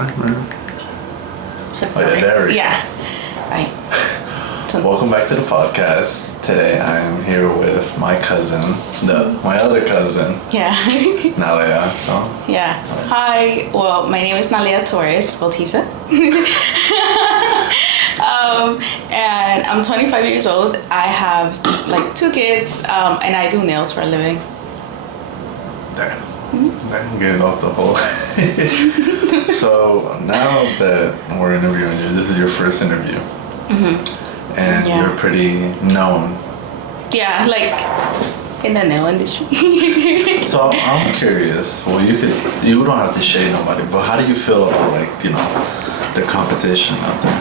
time, man. Yeah. Right. So, Welcome back to the podcast. Today I am here with my cousin, my other cousin, yeah. Nalia. So Yeah. Hi. Well, my name is Nalia Torres Bautista. And I'm 25 years old. I have like 2 kids, and I do nails for a living. damn, I'm getting off the hole. So now that we're interviewing you, this is your first interview, and Yeah. you're pretty known. Yeah, like in the nail industry. So I'm curious. Well, you don't have to shade nobody, but how do you feel about the competition out there?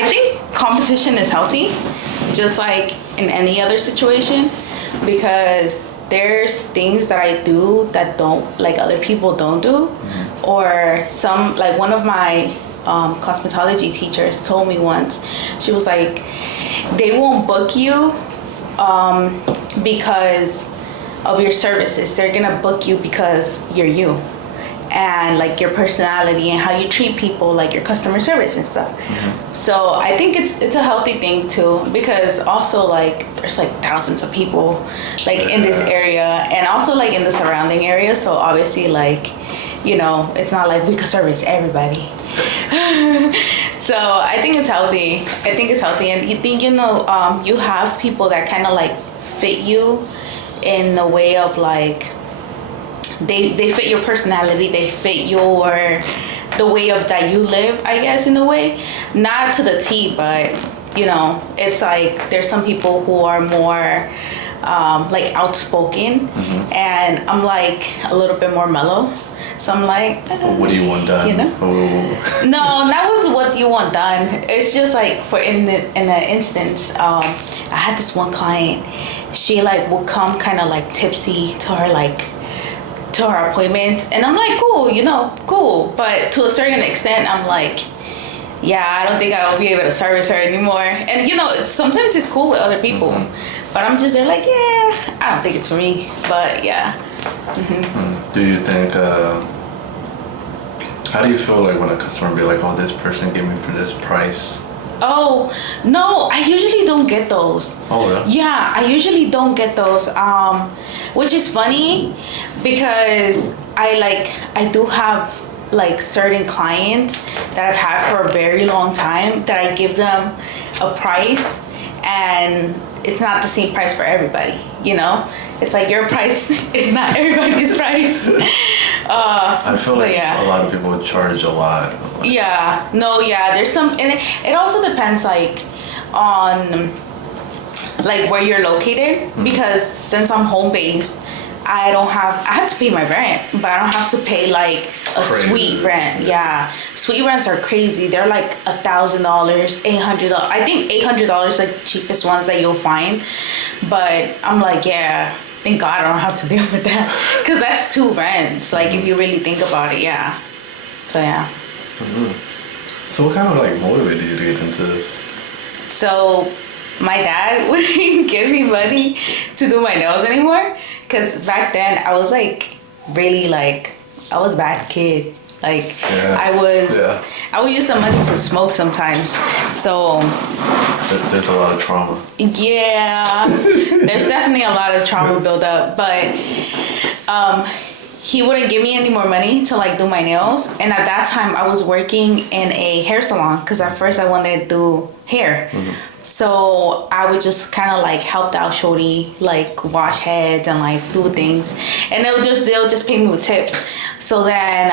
I think competition is healthy, just like in any other situation, because there's things that I do that other people don't do, or some, like one of my cosmetology teachers told me once, she was like, they won't book you because of your services. They're gonna book you because you're you, and like your personality and how you treat people, like your customer service and stuff. So I think it's a healthy thing too, because also like there's like thousands of people like in this area, and also like in the surrounding area. So obviously like, it's not like we could service everybody. So I think it's healthy. And you think, you have people that kind of like fit you in the way of like, they fit your personality, they fit the way of that you live, I guess, in a way. Not to the T, but it's like there's some people who are more like outspoken, and I'm like a little bit more mellow. So I'm like, what do you want done? No, not with what you want done. It's just like in the instance, I had this one client. She like would come kind of like tipsy to her appointment, and I'm like, cool. But to a certain extent, I'm like, yeah, I don't think I will be able to service her anymore. And sometimes it's cool with other people, but I'm just there like, yeah, I don't think it's for me. But yeah. Do you think? How do you feel like when a customer be like, "Oh, this person gave me for this price"? Oh no, I usually don't get those. Oh yeah. Yeah, I usually don't get those. Which is funny, because I do have like certain clients that I've had for a very long time that I give them a price, and it's not the same price for everybody. It's like your price is not everybody's price. I feel like a lot of people would charge a lot. There's some, and it also depends like on like where you're located, because since I'm home based, I have to pay my rent, but I don't have to pay like a suite rent. Yeah, suite rents are crazy. They're like $1,000, $800. I think $800 like the cheapest ones that you'll find. But I'm like, yeah, thank God I don't have to deal with that, because that's 2 rents. Like if you really think about it, yeah. So yeah. So what kind of like motivated you to get into this? So my dad wouldn't give me money to do my nails anymore. Because back then, I was like, really like, I was a bad kid. Like, I would use the money to smoke sometimes. So there's a lot of trauma. Yeah, there's definitely a lot of trauma built up. But he wouldn't give me any more money to like do my nails. And at that time, I was working in a hair salon, because at first I wanted to do hair. So I would just kind of like help out shorty, like wash heads and like do things, and they'll just pay me with tips. So then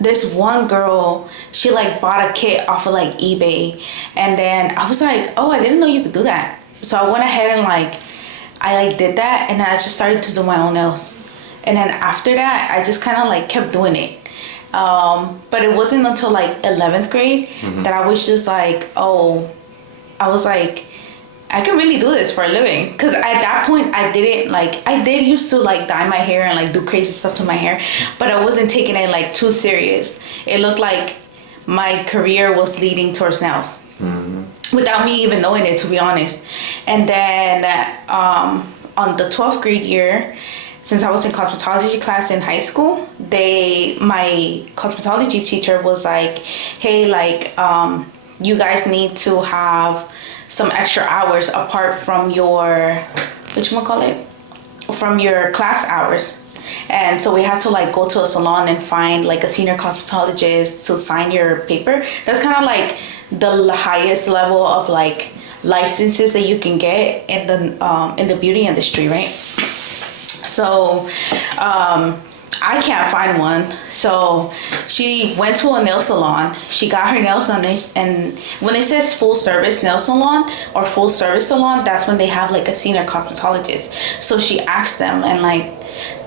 there's one girl, she like bought a kit off of like eBay, and then I was like, oh, I didn't know you could do that. So I went ahead and I did that, and then I just started to do my own nails. And then after that, I just kind of like kept doing it. But it wasn't until like 11th grade that I was just like, I was like, I can really do this for a living. Because at that point, I did used to like dye my hair and like do crazy stuff to my hair, but I wasn't taking it like too serious. It looked like my career was leading towards nails. Without me even knowing it, to be honest. And then on the 12th grade year, since I was in cosmetology class in high school, my cosmetology teacher was like, hey, like, you guys need to have some extra hours apart from your, whatchamacallit, from your class hours. And so we had to like go to a salon and find like a senior cosmetologist to sign your paper. That's kind of like the highest level of like licenses that you can get in the beauty industry, right? So I can't find one. So she went to a nail salon. She got her nails done, and when it says full service nail salon or full service salon, that's when they have like a senior cosmetologist. So she asked them, and like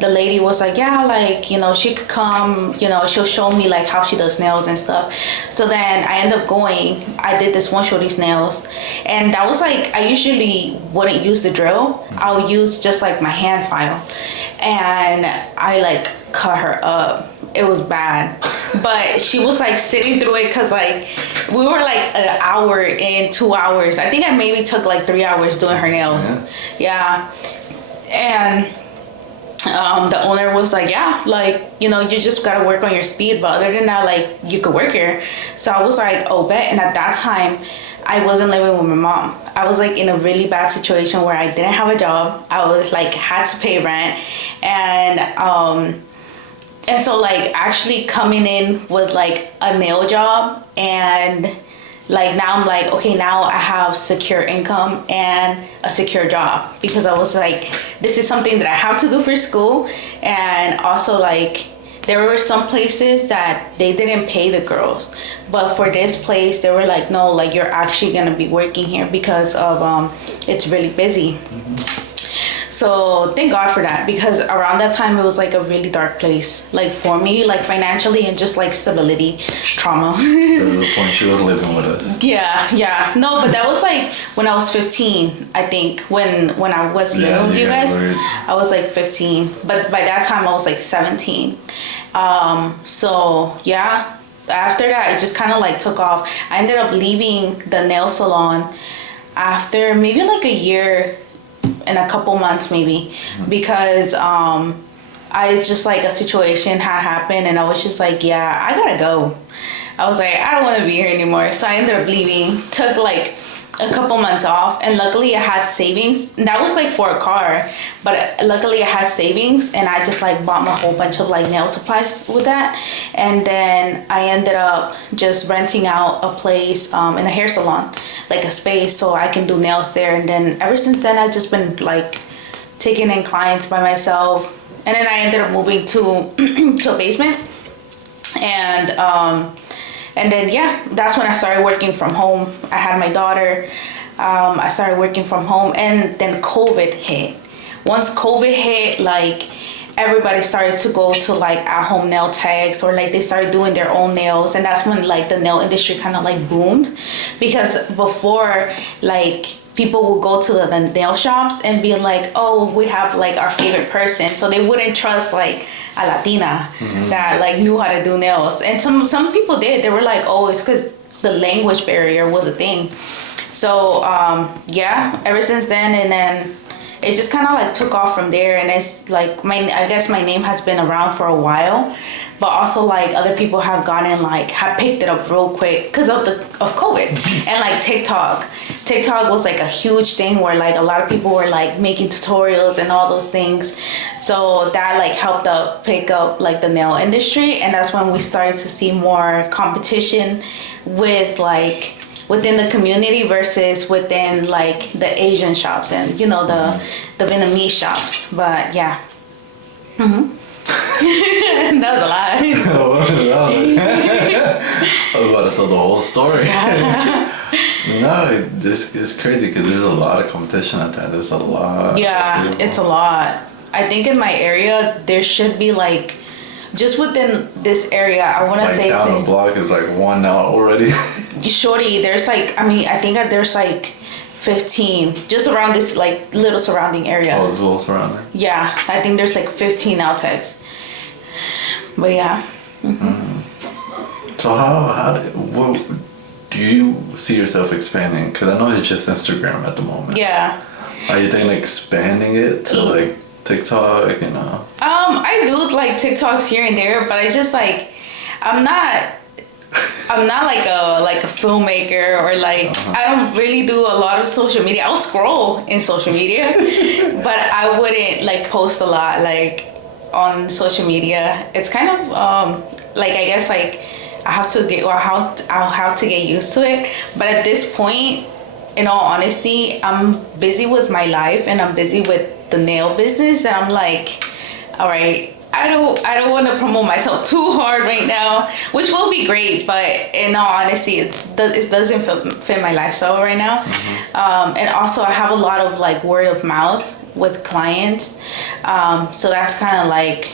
the lady was like, yeah, like, you know, she could come, you know, she'll show me like how she does nails and stuff. So then I ended up going. I did this one shorty's nails, and that was like, I usually wouldn't use the drill. I'll use just like my hand file, and I like cut her up. It was bad, but she was like sitting through it because like we were like an hour in, 2 hours. I think I maybe took like 3 hours doing her nails. Yeah. And the owner was like, yeah, like, you know, you just gotta work on your speed, but other than that, like, you could work here. So I was like, oh, bet. And at that time I wasn't living with my mom. I was like in a really bad situation where I didn't have a job. I was like had to pay rent, and so like actually coming in with like a nail job, and like now I'm like, okay, now I have secure income and a secure job, because I was like, this is something that I have to do for school. And also like there were some places that they didn't pay the girls, but for this place they were like, no, like you're actually gonna be working here because of it's really busy. So thank God for that, because around that time it was like a really dark place, like for me, like financially and just like stability, trauma. The point she was living with us. Yeah. No, but that was like when I was 15, I think, when I was living with you guys. I was like 15, but by that time I was like 17. So yeah, after that it just kind of like took off. I ended up leaving the nail salon after maybe like a year and a couple months maybe, because I just like a situation had happened and I was just like, yeah, I gotta go. I was like, I don't want to be here anymore. So I ended up leaving, took like a couple months off, and luckily I had savings. That was like for a car, but luckily I had savings, and I just like bought my whole bunch of like nail supplies with that. And then I ended up just renting out a place in a hair salon, like a space, so I can do nails there. And then ever since then I've just been like taking in clients by myself. And then I ended up moving to to a basement, and then yeah, that's when I started working from home. I had my daughter. I started working from home, and then COVID hit. Once COVID hit, like everybody started to go to like at-home nail techs, or like they started doing their own nails, and that's when like the nail industry kind of like boomed. Because before, like people would go to the nail shops and be like, oh, we have like our favorite person, so they wouldn't trust like a Latina that like knew how to do nails. And some people did. They were like, oh, it's because the language barrier was a thing. So yeah, ever since then, and then it just kind of like took off from there. And it's like I guess my name has been around for a while, but also like other people have have picked it up real quick because of COVID. And like TikTok was like a huge thing where like a lot of people were like making tutorials and all those things. So that like helped pick up like the nail industry, and that's when we started to see more competition with like within the community versus within like the Asian shops and, you know, the Vietnamese shops. But yeah. That was a lot. I was about to tell the whole story. No, this is crazy because there's a lot of competition at that. There's a lot. Yeah, it's a lot. I think in my area there should be like, just within this area, I want to like say down the block is like one now already. Shorty, there's like, I think that there's like 15 just around this like little surrounding area. Oh, it's little surrounding. Yeah, I think there's like 15 nail techs. But yeah. So what do you see yourself expanding? Because I know it's just Instagram at the moment. Yeah. Are you thinking like expanding it to like TikTok, you know? I do like TikToks here and there, but I just like, I'm not like a filmmaker or like I don't really do a lot of social media. I'll scroll in social media, but I wouldn't like post a lot like on social media. It's kind of like I guess like I'll have to get used to it. But at this point, in all honesty, I'm busy with my life and I'm busy with the nail business, and I'm like, all right, I don't want to promote myself too hard right now, which will be great, but in all honesty, it doesn't fit my lifestyle right now. And also I have a lot of like word of mouth with clients, so that's kind of like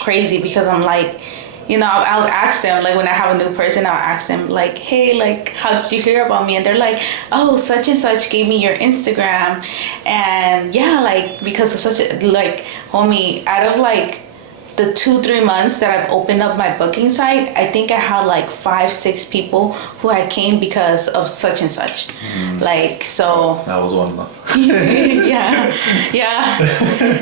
crazy because I'm like, you know, I'll ask them, like when I have a new person, I'll ask them like, hey, like, how did you hear about me? And they're like, oh, such and such gave me your Instagram. And yeah, like, because of such a, like, homie, out of like the 2-3 months that I've opened up my booking site, I think I had like 5-6 people who had came because of such and such. Like, so. That was one of them. yeah.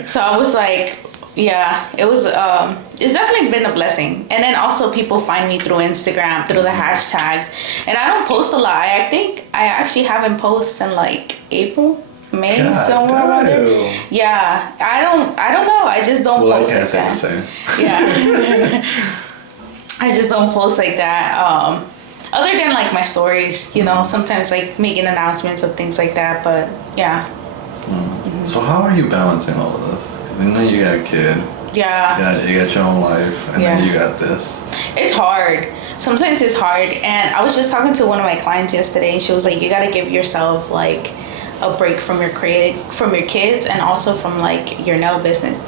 So I was like, yeah, it was, it's definitely been a blessing. And then also people find me through Instagram, through the hashtags. And I don't post a lot. I think I actually haven't posted in like April, May, somewhere around there. Yeah, I don't know. I just don't post like that. Yeah. I just don't post like that. Other than like my stories, you know, sometimes like making announcements of things like that. But yeah. So how are you balancing all of this? 'Cause you know you got a kid. Yeah. You got your own life, and then you got this. It's hard. Sometimes it's hard. And I was just talking to one of my clients yesterday. She was like, you got to give yourself like a break from your kids and also from like your nail business.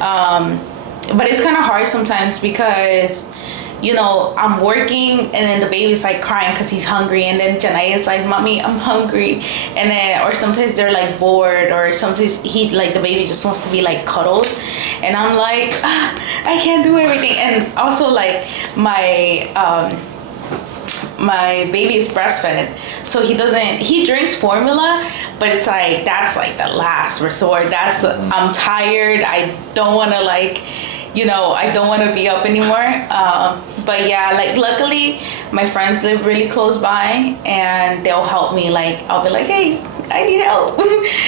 But it's kind of hard sometimes because, you know, I'm working and then the baby's like crying because he's hungry, and then Janae's like, mommy, I'm hungry. And then, or sometimes they're like bored, or sometimes the baby just wants to be like cuddled, and I'm like, I can't do everything. And also like my baby is breastfed, so he drinks formula, but it's like that's like the last resort. That's I'm tired, I don't want to like, you know, I don't want to be up anymore. But yeah, like luckily my friends live really close by and they'll help me. Like I'll be like, hey, I need help.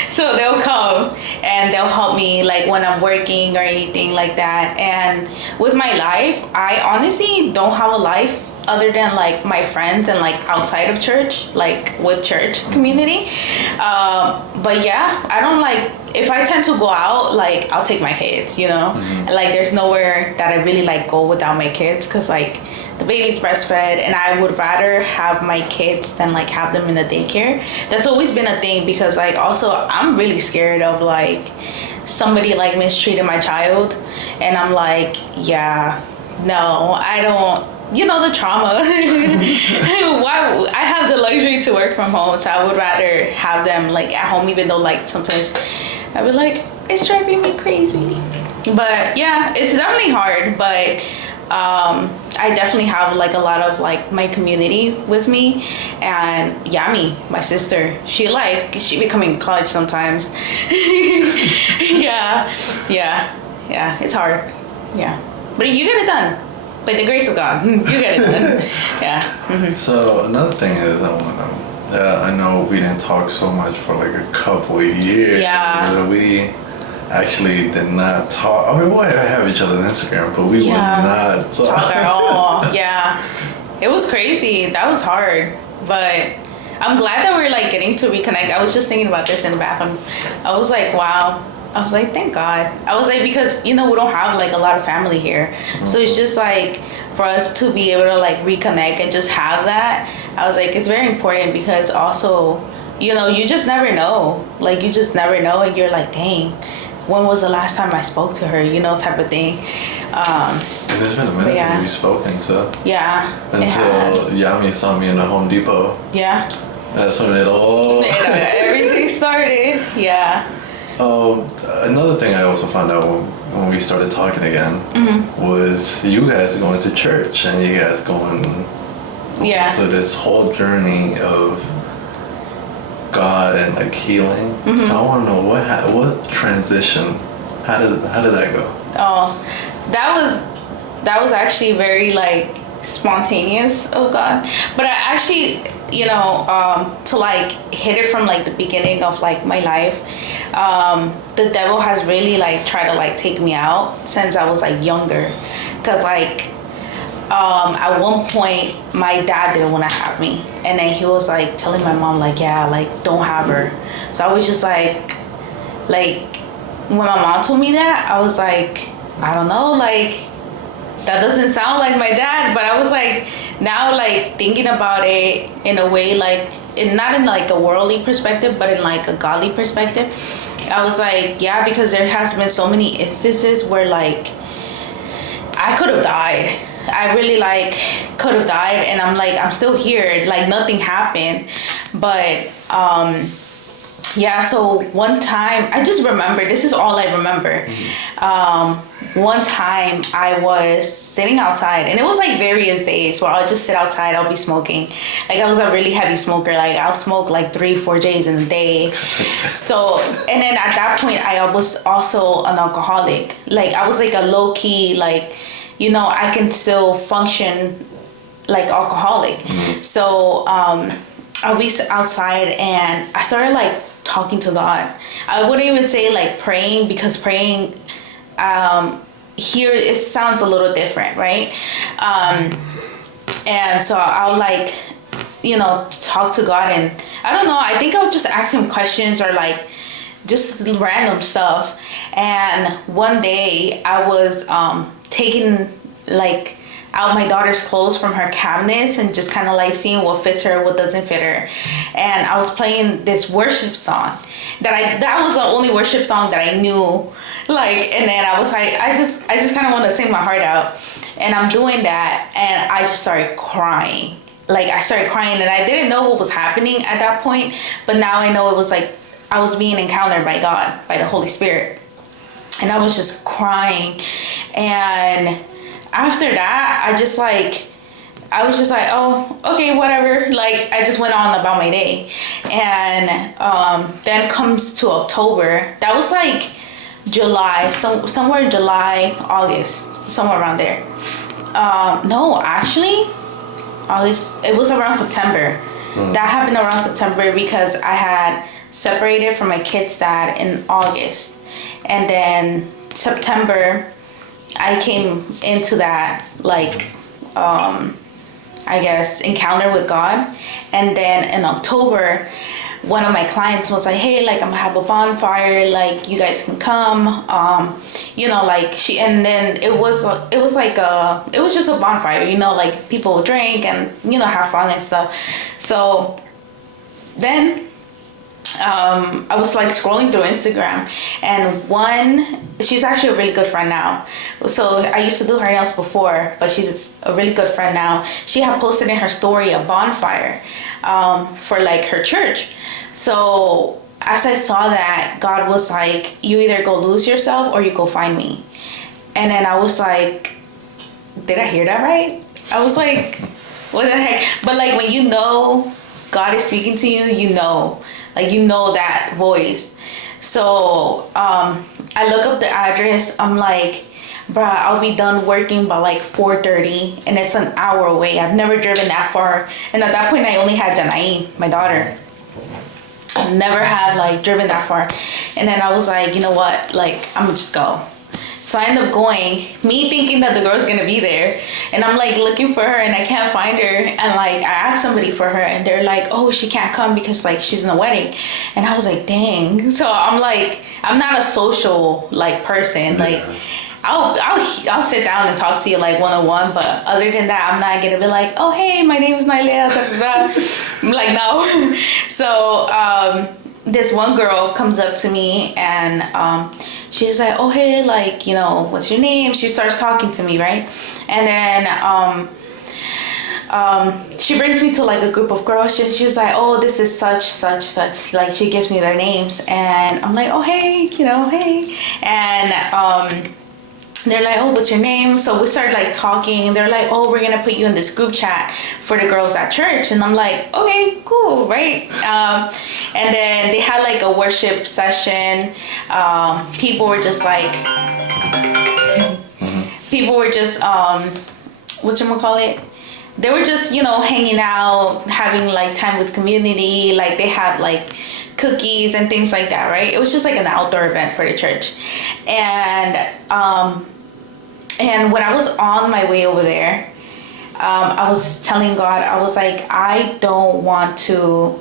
So they'll come and they'll help me like when I'm working or anything like that. And with my life, I honestly don't have a life other than like my friends and like outside of church, like with church community. But yeah, I don't like, if I tend to go out, like I'll take my kids, you know, and like there's nowhere that I really like go without my kids, because like the baby's breastfed and I would rather have my kids than like have them in the daycare. That's always been a thing, because like also I'm really scared of like somebody like mistreating my child, and I'm like, yeah, no, I don't, you know, the trauma. Why I have the luxury to work from home, so I would rather have them like at home, even though like sometimes I would like, it's driving me crazy. But yeah, it's definitely hard, but I definitely have like a lot of like my community with me. And Yami, my sister, she be coming in college sometimes. yeah, it's hard. Yeah, but you get it done. By the grace of God, you get it done. Yeah. Mm-hmm. So another thing is, I know we didn't talk so much for like a couple of years. Yeah. We actually did not talk. I mean, we have each other on Instagram, but we would not talk at all. Yeah. It was crazy. That was hard, but I'm glad that we're like getting to reconnect. I was just thinking about this in the bathroom. I was like, wow. I was like, thank God. I was like, because, you know, we don't have like a lot of family here. Mm-hmm. So it's just like for us to be able to like reconnect and just have that. I was like, it's very important, because also, you know, you just never know. Like, you just never know. And you're like, dang, when was the last time I spoke to her? You know, type of thing. And it's been a minute since we've spoken to. Yeah. Until Yami saw me in the Home Depot. Yeah. That's when it all... everything started. Yeah. Another thing I also found out when we started talking again was you guys going to church, and you guys going to this whole journey of God and like healing. So I want to know what transition How did that go? Oh, that was actually very like spontaneous of God. But I actually, to like hit it from like the beginning of like my life, the devil has really like tried to like take me out since I was like younger, cause like at one point my dad didn't want to have me, and then he was like telling my mom like, yeah, like don't have her. So I was just like when my mom told me that, I was like, I don't know, like that doesn't sound like my dad. But I was like, now like thinking about it in a way, like not in like a worldly perspective, but in like a godly perspective, I was like, yeah, because there has been so many instances where like I could have died. I really like could have died, and I'm still here, like nothing happened. But yeah, so one time, I just remember, this is all I remember. One time I was sitting outside, and it was like various days where I'll just sit outside, I'll be smoking. Like I was a really heavy smoker, like I'll smoke like 3-4 J's in a day. So, and then at that point I was also an alcoholic. Like I was like a low key, like, I can still function like alcoholic. So I'll be outside and I started like talking to God. I wouldn't even say like praying, because praying here it sounds a little different, right? And so I'll like, talk to God, and I don't know, I think I'll just ask him questions or like just random stuff. And one day I was taking like out my daughter's clothes from her cabinets and just kind of like seeing what fits her, what doesn't fit her. And I was playing this worship song that was the only worship song that I knew. Like, and then I was like, I just kind of want to sing my heart out. And I'm doing that, and I just started crying. Like I started crying, and I didn't know what was happening at that point, but now I know it was like I was being encountered by God, by the Holy Spirit. And I was just crying. And after that, I was just like, oh, okay, whatever. Like, I just went on about my day. And then comes to October. That was like July, somewhere July, August, somewhere around there. No, actually, August, it was around September. That happened around September because I had separated from my kid's dad in August. And then September, I came into that, like, I guess, encounter with God. And then in October, one of my clients was like, hey, like, I'm gonna have a bonfire, like, you guys can come. Like, and then it was just a bonfire, like, people drink and, have fun and stuff. So then I was like scrolling through Instagram, and she's actually a really good friend now. So I used to do her nails before, but she's a really good friend now. She had posted in her story a bonfire for like her church. So as I saw that, God was like, you either go lose yourself or you go find me. And then I was like, did I hear that right? I was like, what the heck? But like when God is speaking to you, like that voice. So I look up the address. I'm like, bruh, I'll be done working by like 4:30, and it's an hour away. I've never driven that far, and at that point I only had Janae, my daughter. Never had like driven that far. And then I was like, you know what, like, I'm gonna just go. So I end up going, me thinking that the girl's gonna be there, and I'm like looking for her and I can't find her. And like I asked somebody for her, and they're like, oh, she can't come because like she's in a wedding. And I was like, dang. So I'm like, I'm not a social like person. Like I'll sit down and talk to you like one-on-one, but other than that, I'm not gonna be like, oh hey, my name is Nailea. I'm like, no. So this one girl comes up to me, and she's like, oh hey, like, what's your name? She starts talking to me, right? And then she brings me to like a group of girls. She's like, oh, this is such, like, she gives me their names, and I'm like, oh hey, hey. And they're like, oh, what's your name? So we started like talking. They're like, oh, we're gonna put you in this group chat for the girls at church. And I'm like, okay, cool, right? And then they had like a worship session. People were just whatchamacallit? They were just, hanging out, having like time with community. Like they had like cookies and things like that, right? It was just like an outdoor event for the church. And when I was on my way over there, I was telling God, I was like, I don't want to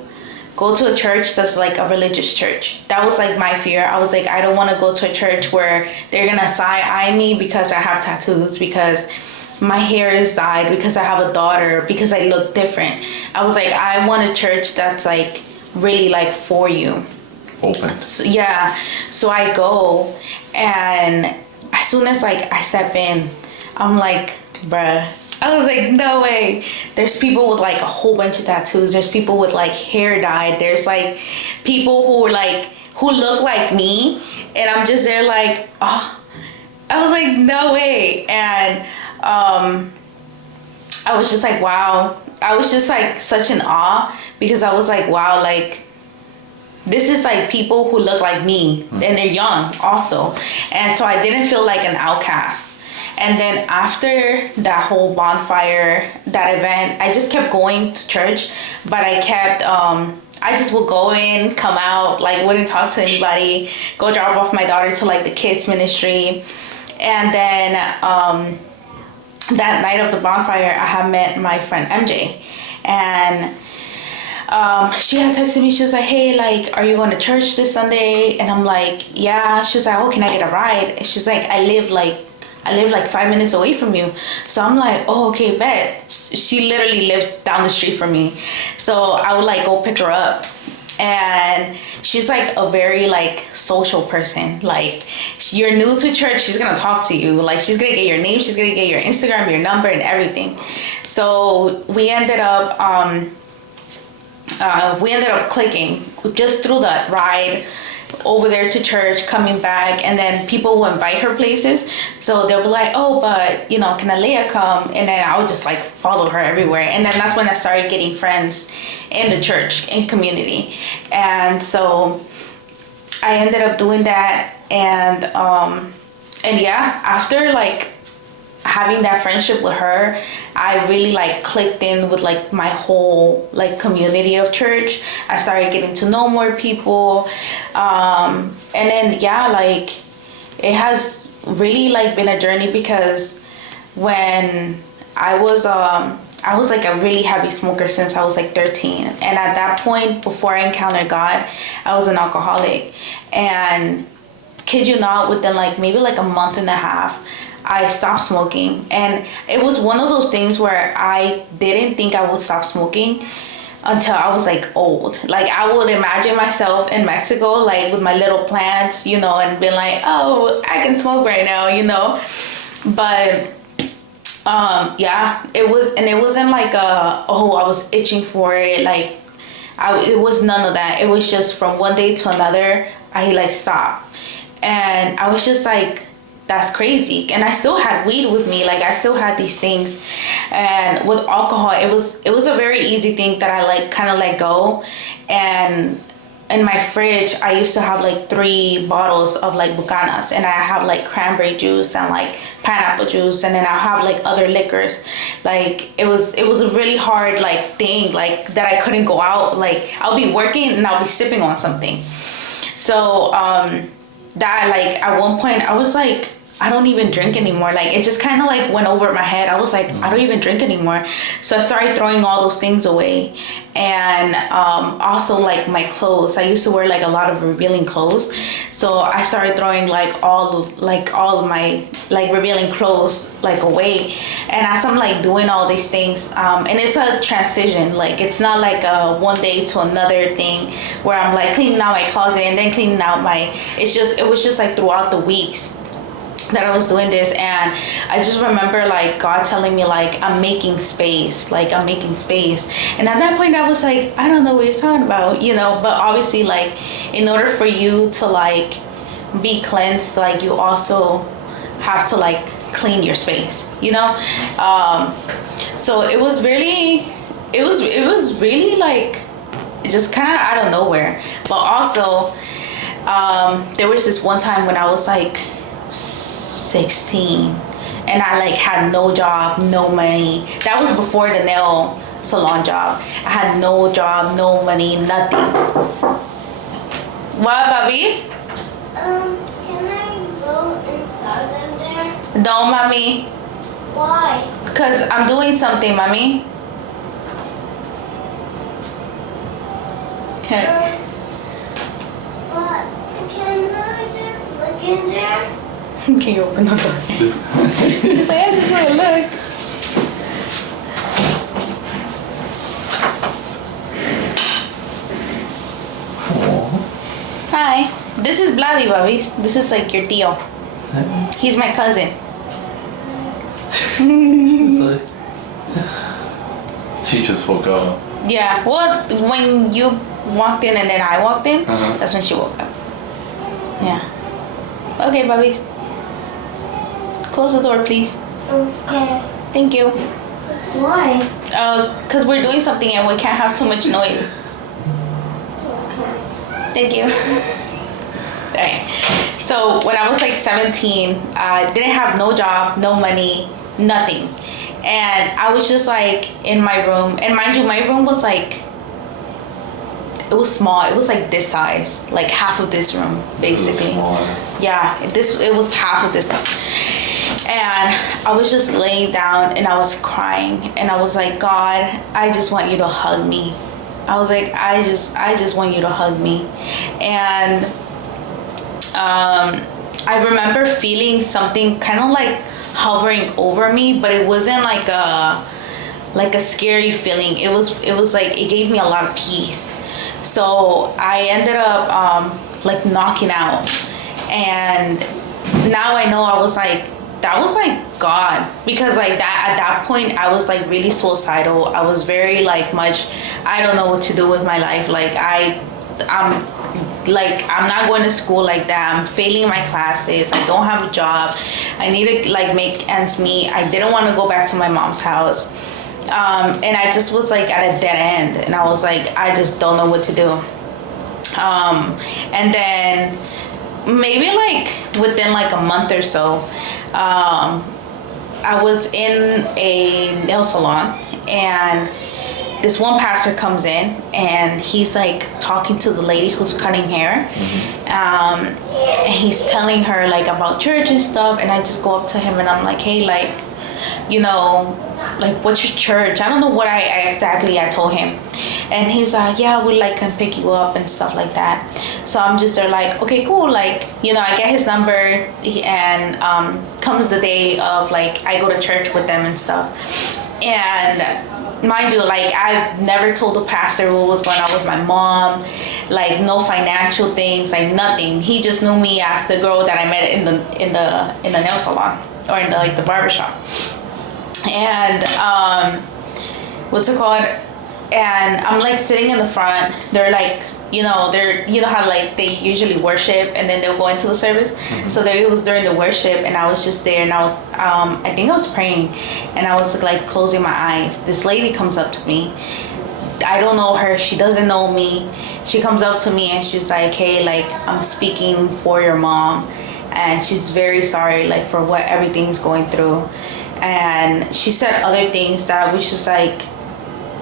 go to a church that's like a religious church. That was like my fear. I was like, I don't want to go to a church where they're gonna side-eye me because I have tattoos, because my hair is dyed, because I have a daughter, because I look different. I was like, I want a church that's like really like for you. Open. So, yeah. So I go, and as soon as like I step in, I'm like, bruh. I was like, no way. There's people with like a whole bunch of tattoos. There's people with like hair dyed. There's like people who look like me, and I'm just there like, oh. I was like, no way. And I was just like, wow. I was just like such in awe, because I was like, wow, like this is like people who look like me, and they're young also. And so I didn't feel like an outcast. And then after that whole bonfire, that event, I just kept going to church, but I kept, I just would go in, come out, like wouldn't talk to anybody, go drop off my daughter to like the kids ministry. And then that night of the bonfire, I had met my friend MJ, and she had texted me. She was like, hey, like, are you going to church this Sunday? And I'm like, yeah. She was like, oh, can I get a ride? And she's like, I live like 5 minutes away from you. So I'm like, oh, okay, bet. She literally lives down the street from me. So I would like go pick her up. And she's like a very like social person. Like, you're new to church, she's gonna talk to you. Like, she's gonna get your name, she's gonna get your Instagram, your number, and everything. So we ended up clicking just through that ride over there to church, coming back, and then people will invite her places. So they'll be like, oh, but can Alea come? And then I would just like follow her everywhere. And then that's when I started getting friends in the church, in community. And so I ended up doing that. And yeah, after like having that friendship with her, I really like clicked in with like my whole like community of church. I started getting to know more people, and then yeah, like it has really like been a journey, because when I was like a really heavy smoker since I was like 13, and at that point, before I encountered God, I was an alcoholic. And kid you not, within like maybe like a month and a half, I stopped smoking. And it was one of those things where I didn't think I would stop smoking until I was like old. Like, I would imagine myself in Mexico, like with my little plants, and being like, oh, I can smoke right now, But yeah, it wasn't like I was itching for it. Like, it was none of that. It was just from one day to another, I like stopped. And I was just like, that's crazy. And I still had weed with me. Like, I still had these things. And with alcohol, it was a very easy thing that I like kind of let go. And in my fridge, I used to have like 3 bottles of like Bucanas, and I have like cranberry juice and like pineapple juice, and then I have like other liquors. Like, it was a really hard like thing, like that I couldn't go out. Like, I'll be working and I'll be sipping on something. So that like at one point I was like, I don't even drink anymore. Like, it just kind of like went over my head. I was like, I don't even drink anymore. So I started throwing all those things away. And also like my clothes. I used to wear like a lot of revealing clothes. So I started throwing like all of my like revealing clothes like away. And as I'm like doing all these things, and it's a transition. Like, it's not like a one day to another thing where I'm like cleaning out my closet and then cleaning out it was just like throughout the weeks that I was doing this. And I just remember like God telling me like, I'm making space. And at that point I was like, I don't know what you're talking about, but obviously like in order for you to like be cleansed, like you also have to like clean your space, you know. So it was really like just kind of out of nowhere. But also there was this one time when I was like 16 and I like had no job, no money. That was before the nail salon job. I had no job, no money, nothing. What, Babis? Can I go inside of there? No, mommy. Why? Because I'm doing something, mommy. But can I just look in there? Can you open the door? She's like, I just want to look. Hi. This is Bloody, Babis. This is like your tío. He's my cousin. She just woke up. Yeah. Well, when you walked in and then I walked in, that's when she woke up. Yeah. Okay, Babis. Close the door, please. Okay. Thank you. Why? Because we're doing something and we can't have too much noise. Thank you. Alright. So when I was like 17, I didn't have no job, no money, nothing. And I was just like in my room. And mind you, my room was like, it was small. It was like this size, like half of this room, basically. Yeah, it was half of this. And I was just laying down and I was crying. And I was like, God, I just want you to hug me. I was like, I just want you to hug me. And I remember feeling something kind of like hovering over me, but it wasn't like a scary feeling. It was like, it gave me a lot of peace. So I ended up like knocking out. And now I know I was like, that was like God, because like that at that point I was like really suicidal. I was very like much, I don't know what to do with my life. Like I'm not going to school like that. I'm failing my classes. I don't have a job. I need to like make ends meet. I didn't want to go back to my mom's house. And I just was like at a dead end, and I was like, I just don't know what to do. And then maybe like within like a month or so, I was in a nail salon, and this one pastor comes in and he's like talking to the lady who's cutting hair. And he's telling her like about church and stuff, and I just go up to him and I'm like, hey, like, you know, like, what's your church? I don't know what I exactly told him. And he's like, yeah, we'll like come pick you up and stuff like that. So I'm just there like, okay, cool. Like, you know, I get his number, and comes the day of like, I go to church with them and stuff. And mind you, like, I've never told the pastor what was going on with my mom, like no financial things, like nothing. He just knew me as the girl that I met in the nail salon, or in the barbershop. And what's it called? And I'm like sitting in the front. They're like, you know how like they usually worship and then they'll go into the service. So it was during the worship, and I was just there, and I was I think I was praying, and I was like closing my eyes. This lady comes up to me. I don't know her. She doesn't know me. She comes up to me and she's like, hey, like, I'm speaking for your mom, and she's very sorry like for what everything's going through. And she said other things that I was just like,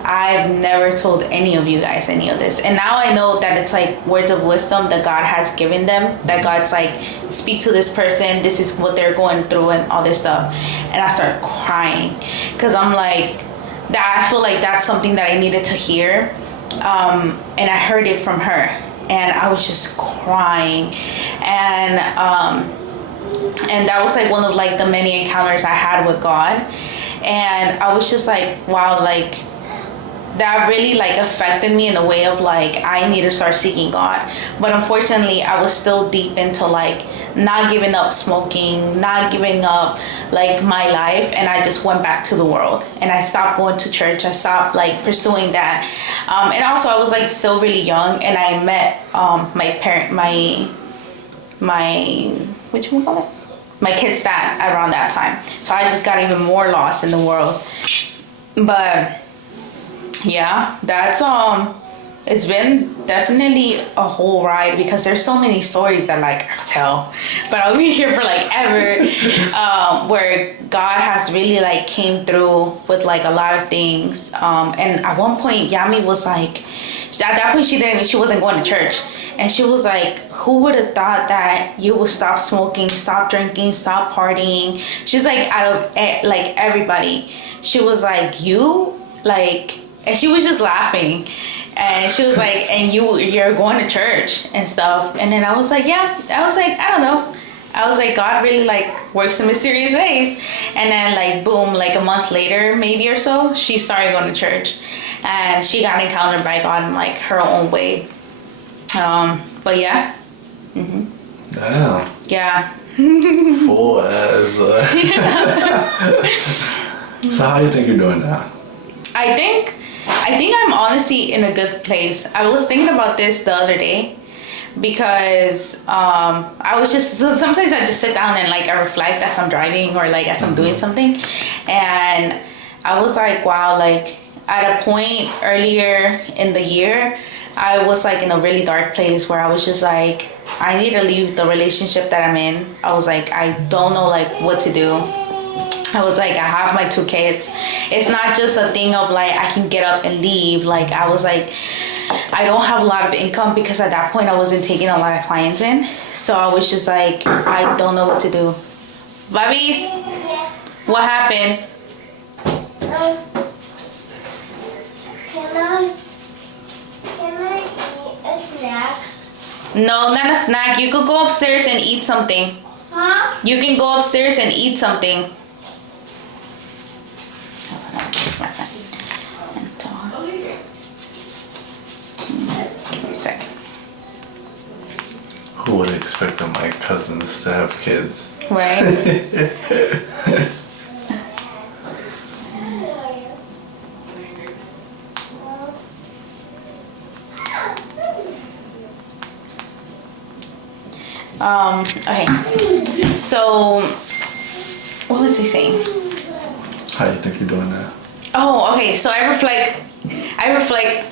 I've never told any of you guys any of this. And now I know that it's like words of wisdom that God has given them, that God's like, speak to this person, this is what they're going through and all this stuff. And I start crying because I'm like, that I feel like that's something that I needed to hear. And I heard it from her, and I was just crying. And that was like one of like the many encounters I had with God. And I was just like, wow, like, that really like affected me in a way of like, I need to start seeking God. But unfortunately, I was still deep into like not giving up smoking, not giving up like my life, and I just went back to the world, and I stopped going to church. I stopped like pursuing that. And also I was like still really young, and I met my my kid's dad around that time. So I just got even more lost in the world. But yeah, that's it's been definitely a whole ride because there's so many stories that like I'll tell, but I'll be here for like ever. Where God has really like came through with like a lot of things. And at one point, Yami was like, at that point she wasn't going to church, and she was like, who would have thought that you would stop smoking, stop drinking, stop partying? She's like, out of like everybody, she was like, you like, and she was just laughing. And she was like, and you're going to church and stuff. And then I was like, yeah. I was like, I don't know. I was like, God really like works in mysterious ways. And then like, boom, like a month later, maybe or so, she started going to church. And she got encountered by God in like her own way. But yeah. Mm-hmm. Damn. Yeah. Full as. So how do you think you're doing now? I think I'm honestly in a good place. I was thinking about this the other day because I was just, sometimes I just sit down and like I reflect as I'm driving or like as I'm doing something, and I was like, wow, like at a point earlier in the year, I was like in a really dark place where I was just like, I need to leave the relationship that I'm in. I was like, I don't know like what to do. I was like, I have my 2 kids. It's not just a thing of like, I can get up and leave. Like, I was like, I don't have a lot of income because at that point I wasn't taking a lot of clients in. So I was just like, I don't know what to do. Bobbies, what happened? Can I eat a snack? No, not a snack. You could go upstairs and eat something. Huh? You can go upstairs and eat something. Give me a second. Who would have expected my cousins to have kids? Right? Okay. So, what was he saying? How do you think you're doing that? Oh, okay. So I reflect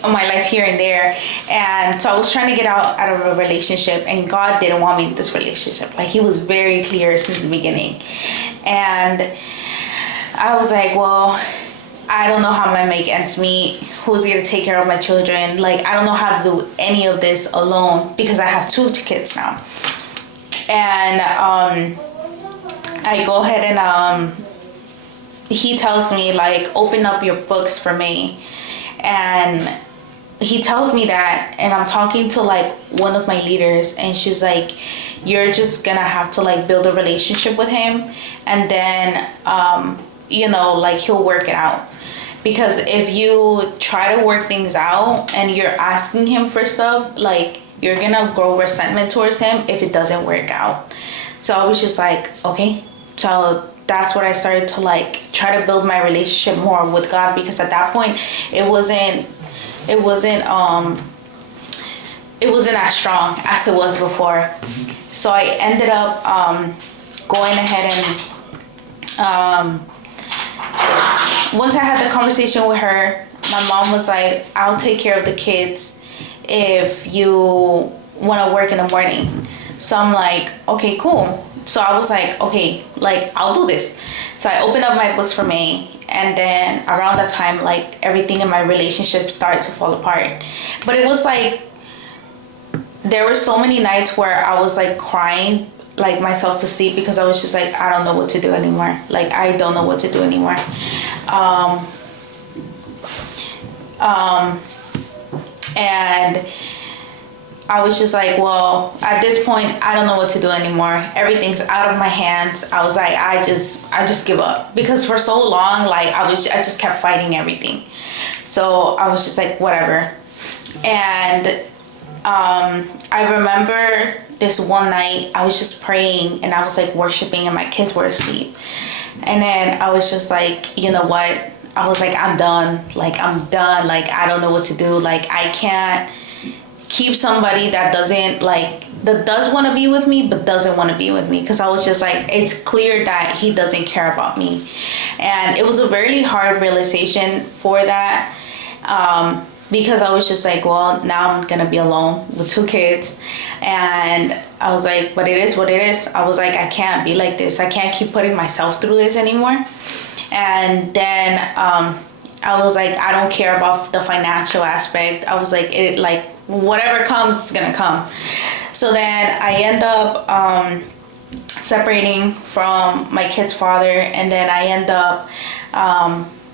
on my life here and there, and so I was trying to get out of a relationship, and God didn't want me in this relationship. Like, He was very clear since the beginning, and I was like, well, I don't know how I'm gonna make ends meet. Who's gonna take care of my children? Like, I don't know how to do any of this alone because I have 2 kids now. And I go ahead and he tells me like, open up your books for me. And he tells me that, and I'm talking to like one of my leaders, and she's like, you're just gonna have to like build a relationship with him, and then you know, like he'll work it out. Because if you try to work things out and you're asking him for stuff, like you're gonna grow resentment towards him if it doesn't work out. So I was just like, okay. So that's what I started to like try to build my relationship more with God, because at that point it wasn't as strong as it was before. So I ended up going ahead and once I had the conversation with her, my mom was like, I'll take care of the kids if you want to work in the morning. So I'm like, okay, cool. So I was like, okay, like I'll do this. So I opened up my books for May, and then around that time, like everything in my relationship started to fall apart. But it was like, there were so many nights where I was like crying like myself to sleep, because I was just like, I don't know what to do anymore. Like, I don't know what to do anymore. And I was just like, well, at this point, I don't know what to do anymore. Everything's out of my hands. I was like, I just give up, because for so long, like I just kept fighting everything. So I was just like, whatever. And I remember this one night I was just praying and I was like worshiping, and my kids were asleep. And then I was just like, you know what? I was like, I'm done. Like, I'm done. Like, I don't know what to do. Like, I can't keep somebody that doesn't like that does want to be with me but doesn't want to be with me, because I was just like, it's clear that he doesn't care about me. And it was a very hard realization for that, because I was just like, well, now I'm gonna be alone with 2 kids. And I was like, but it is what it is. I was like, I can't be like this. I can't keep putting myself through this anymore. And then I was like, I don't care about the financial aspect. I was like, it, like, whatever comes, it's gonna come. So then I end up separating from my kid's father, and then I end up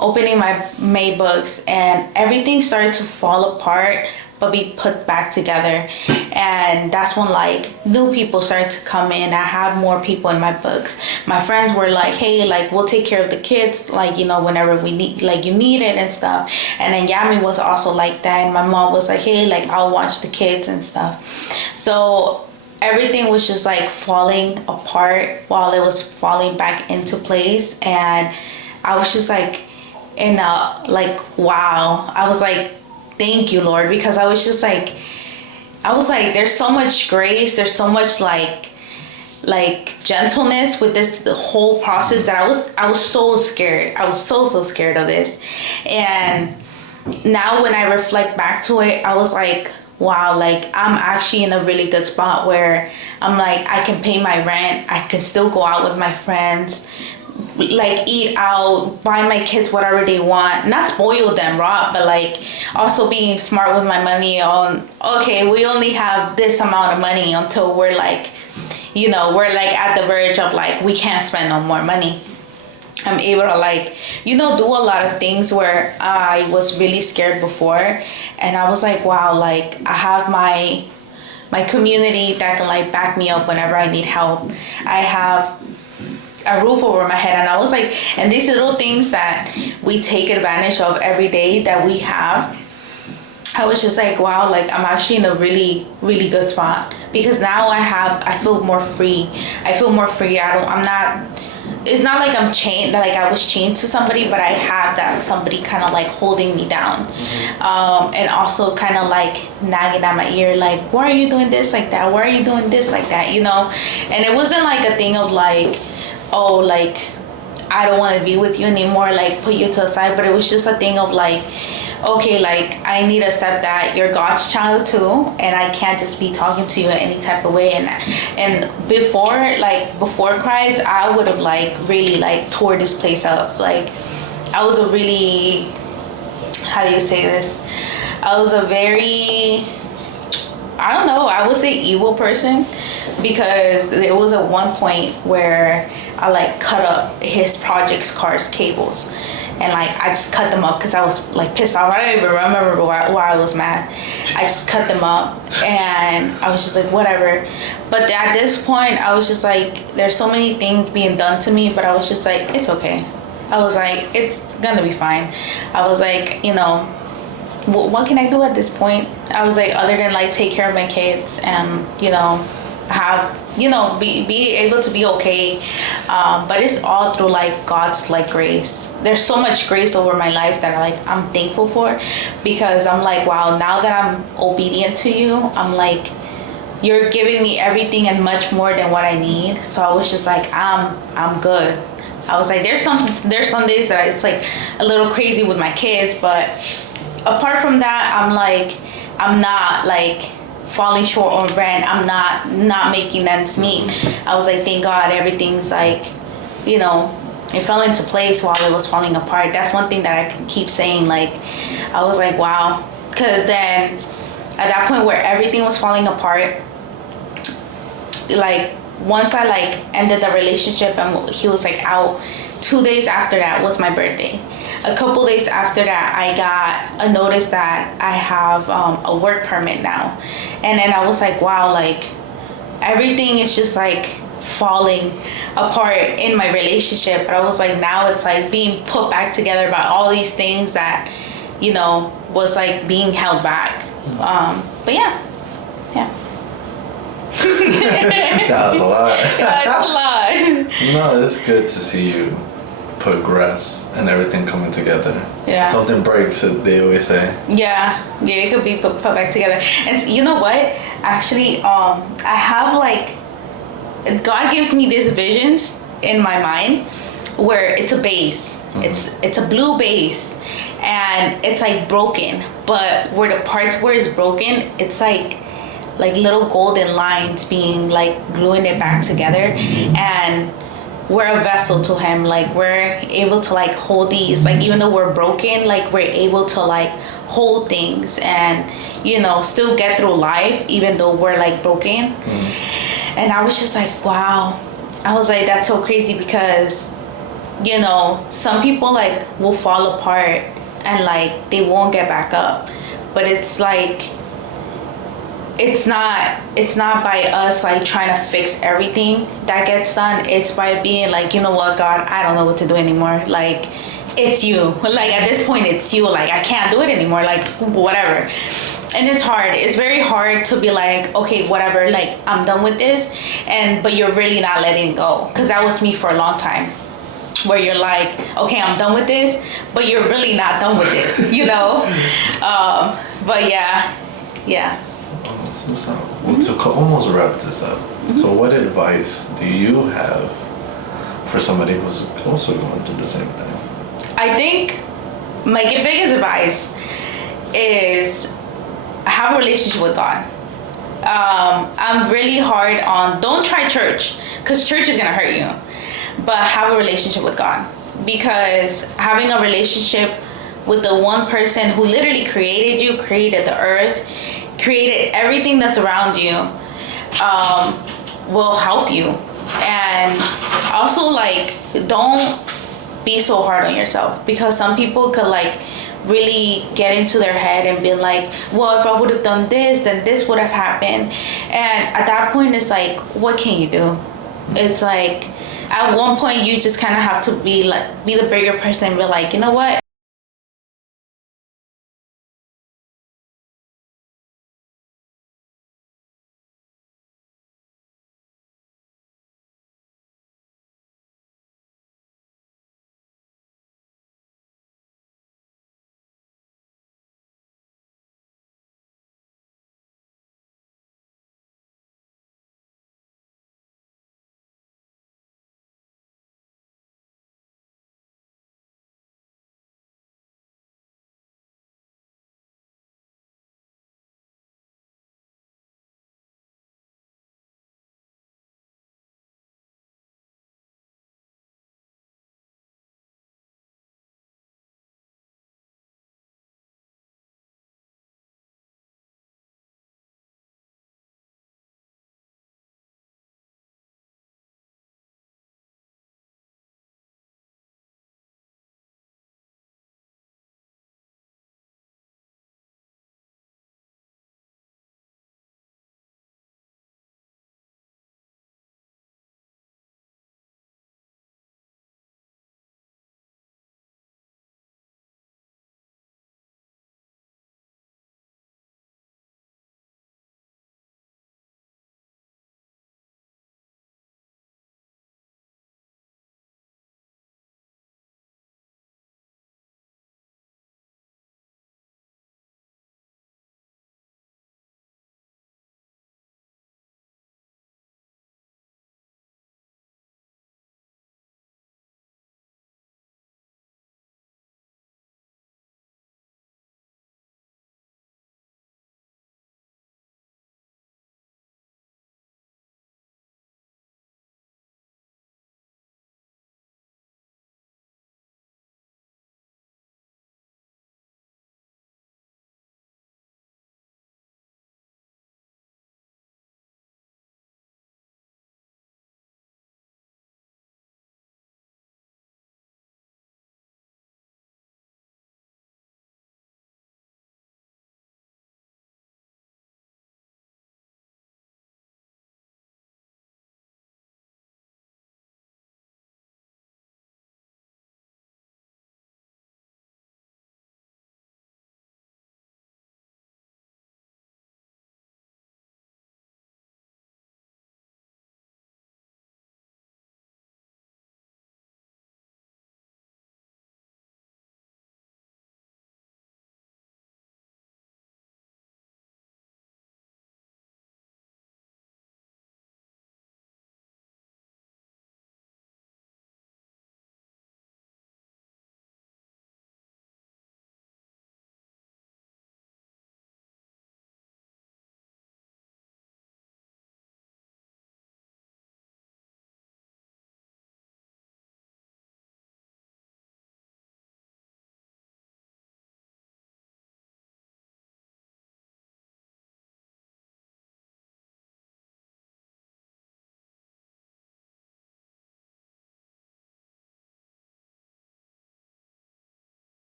opening my May books, and everything started to fall apart but be put back together. And that's when like new people started to come in. I have more people in my books. My friends were like, hey, like, we'll take care of the kids, like, you know, whenever we need, like, you need it and stuff. And then Yami was also like that, and my mom was like, hey, like, I'll watch the kids and stuff. So everything was just like falling apart while it was falling back into place. And I was just like in a, like, wow. I was like, thank you, Lord, because I was just like, there's so much grace, there's so much like gentleness with this, the whole process, that I was so scared. I was so scared of this. And now when I reflect back to it, I was like, wow, like, I'm actually in a really good spot where I'm like, I can pay my rent, I can still go out with my friends, like, eat out, buy my kids whatever they want, not spoil them, right? But like also being smart with my money on, okay, we only have this amount of money until we're like, you know, we're like at the verge of like, we can't spend no more money. I'm able to like, you know, do a lot of things where I was really scared before. And I was like, wow, like, I have my community that can like back me up whenever I need help. I have a roof over my head. And I was like, and these little things that we take advantage of every day that we have, I was just like, wow, like, I'm actually in a really, really good spot, because now I feel more free. It's not like I'm chained, that like I was chained to somebody, but I have that somebody kind of like holding me down. And also kind of like nagging at my ear, like, why are you doing this like that? Why are you doing this like that? You know? And it wasn't like a thing of like, oh, like, I don't want to be with you anymore, like, put you to the side. But it was just a thing of like, okay, like, I need to accept that you're God's child too, and I can't just be talking to you in any type of way. And before Christ, I would have like really like tore this place up. Like, I was a really, how do you say this? I was a very, I don't know, I would say evil person, because there was at one point where I like cut up his project's car's cables, and like I just cut them up because I was like pissed off. I don't even remember why I was mad. I just cut them up, and I was just like, whatever. But at this point, I was just like, there's so many things being done to me, but I was just like, it's okay. I was like, it's gonna be fine. I was like, you know, what can I do at this point? I was like, other than like take care of my kids and, you know, have, you know, be able to be okay. But it's all through like God's like grace. There's so much grace over my life that I'm thankful for, because I'm like, wow, now that I'm obedient to you, I'm like, you're giving me everything and much more than what I need. So I was just like, I'm good. I was like, there's some days that it's like a little crazy with my kids, but apart from that, I'm like, I'm not like falling short on rent. I'm not making ends meet. I was like, thank God, everything's like, you know, it fell into place while it was falling apart. That's one thing that I can keep saying. Like, I was like, wow. Because then at that point where everything was falling apart, like once I like ended the relationship and he was like out, 2 days after that was my birthday. A couple days after that, I got a notice that I have a work permit now. And then I was like, wow, like everything is just like falling apart in my relationship. But I was like, now it's like being put back together by all these things that, you know, was like being held back. But yeah. That was a lot. Yeah, it's a lot. No, it's good to see you progress and everything coming together. Yeah. Something breaks, they always say. Yeah, it could be put back together. And you know what? Actually, I have like, God gives me these visions in my mind where it's a base. It's a blue base, and it's like broken. But where the parts where it's broken, it's like little golden lines being like gluing it back together. And we're a vessel to him. Like we're able to like hold these, like even though we're broken, like we're able to like hold things and, you know, still get through life even though we're like broken. And I was just like, wow. I was like, that's so crazy, because, you know, some people like will fall apart and like they won't get back up. But it's like, it's not by us like trying to fix everything that gets done. It's by being like, you know what, God, I don't know what to do anymore. Like, it's you. Like at this point, it's you. Like I can't do it anymore. Like whatever. And it's hard. It's very hard to be like, okay, whatever. Like I'm done with this, but you're really not letting it go. Because that was me for a long time, where you're like, okay, I'm done with this, but you're really not done with this, you know. But yeah. Well, to almost wrap this up, so what advice do you have for somebody who's also going through the same thing? I think my biggest advice is have a relationship with God. I'm really hard on, don't try church, because church is going to hurt you, but have a relationship with God, because having a relationship with the one person who literally created you, created the earth, created everything that's around you, will help you. And also like, don't be so hard on yourself, because some people could like really get into their head and be like, well, if I would have done this, then this would have happened. And at that point, it's like, what can you do? It's like, at one point, you just kind of have to be the bigger person and be like, you know what?